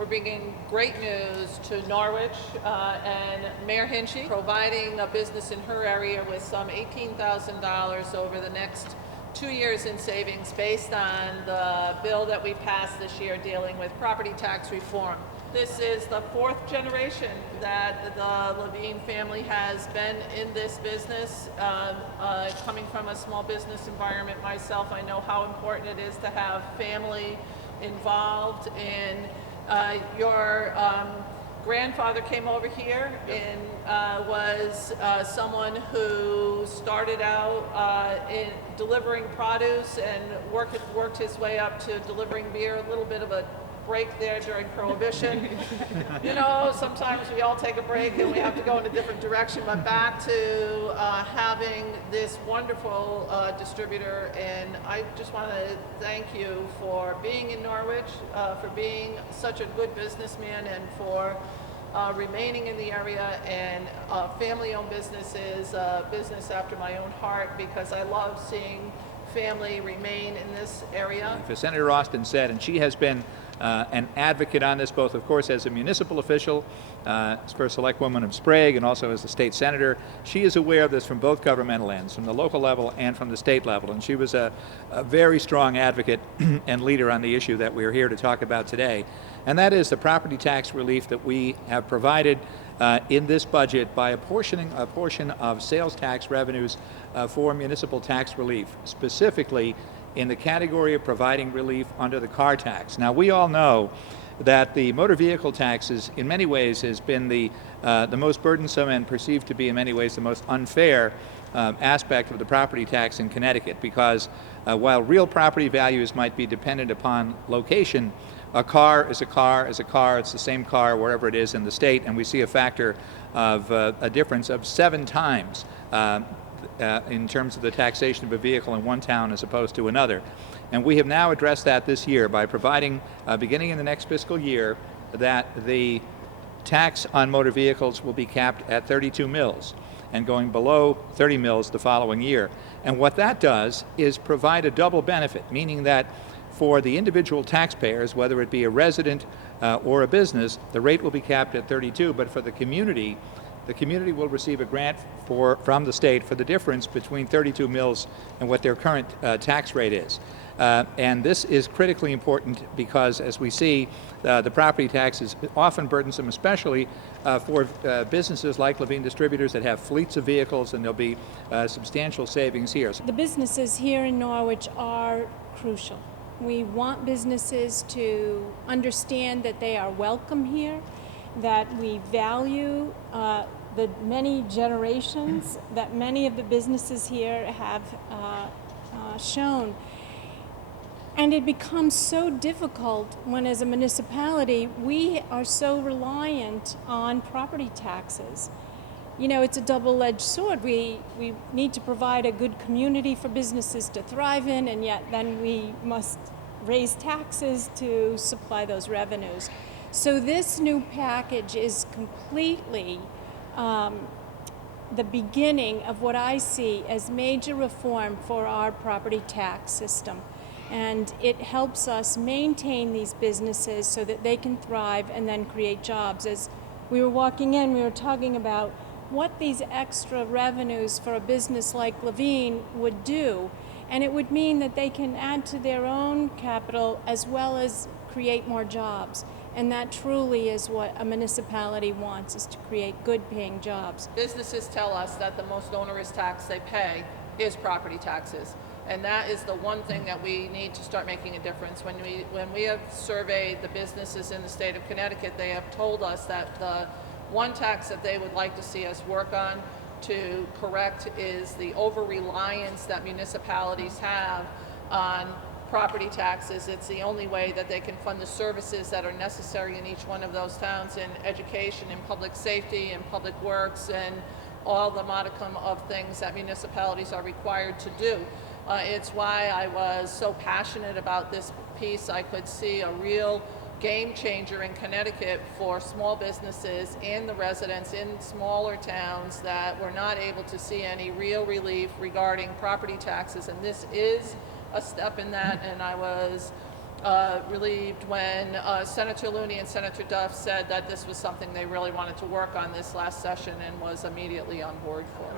We're bringing great news to Norwich and Mayor Hinchey, providing a business in her area with some $18,000 over the next 2 years in savings based on the bill that we passed this year dealing with property tax reform. This is the fourth generation that the Levine family has been in this business. Coming from a small business environment myself, I know how important it is to have family involved in your grandfather came over here and was someone who started out in delivering produce and worked his way up to delivering beer. A little bit of a break there during Prohibition. You know, sometimes we all take a break and we have to go in a different direction, but back to having this wonderful distributor. And I just want to thank you for being in Norwich, for being such a good businessman, and for remaining in the area. And family-owned business is a business after my own heart, because I love seeing family remain in this area. As Senator Osten said, and she has been an advocate on this, both, of course, as a municipal official, as first select woman of Sprague, and also as the state senator. She is aware of this from both governmental ends, from the local level and from the state level, and she was a very strong advocate and leader on the issue that we're here to talk about today, and that is the property tax relief that we have provided in this budget by apportioning a portion of sales tax revenues for municipal tax relief, specifically in the category of providing relief under the car tax. Now, we all know that the motor vehicle taxes in many ways has been the most burdensome and perceived to be in many ways the most unfair aspect of the property tax in Connecticut, because while real property values might be dependent upon location, a car is a car is a car. It's the same car wherever it is in the state, and we see a factor of a difference of 7 times in terms of the taxation of a vehicle in one town as opposed to another. And we have now addressed that this year by providing, beginning in the next fiscal year, that the tax on motor vehicles will be capped at 32 mils and going below 30 mils the following year. And what that does is provide a double benefit, meaning that for the individual taxpayers, whether it be a resident or a business, the rate will be capped at 32, but for the community will receive a grant from the state for the difference between 32 mils and what their current tax rate is. And this is critically important because, as we see, the property tax is often burdensome, especially for businesses like Levine Distributors that have fleets of vehicles, and there'll be substantial savings here. The businesses here in Norwich are crucial. We want businesses to understand that they are welcome here, that we value the many generations that many of the businesses here have shown. And it becomes so difficult when, as a municipality, we are so reliant on property taxes. You know, it's a double-edged sword. We need to provide a good community for businesses to thrive in, and yet then we must raise taxes to supply those revenues. So this new package is completely the beginning of what I see as major reform for our property tax system. And it helps us maintain these businesses so that they can thrive and then create jobs. As we were walking in, we were talking about what these extra revenues for a business like Levine would do. And it would mean that they can add to their own capital as well as create more jobs. And that truly is what a municipality wants, is to create good paying jobs. Businesses tell us that the most onerous tax they pay is property taxes. And that is the one thing that we need to start making a difference. When we have surveyed the businesses in the state of Connecticut, they have told us that the one tax that they would like to see us work on to correct is the over-reliance that municipalities have on property taxes. It's the only way that they can fund the services that are necessary in each one of those towns, in education, in public safety, in public works, and all the modicum of things that municipalities are required to do. It's why I was so passionate about this piece. I could see a real game changer in Connecticut for small businesses and the residents in smaller towns that were not able to see any real relief regarding property taxes, and this is a step in that. And I was relieved when Senator Looney and Senator Duff said that this was something they really wanted to work on this last session and was immediately on board for it.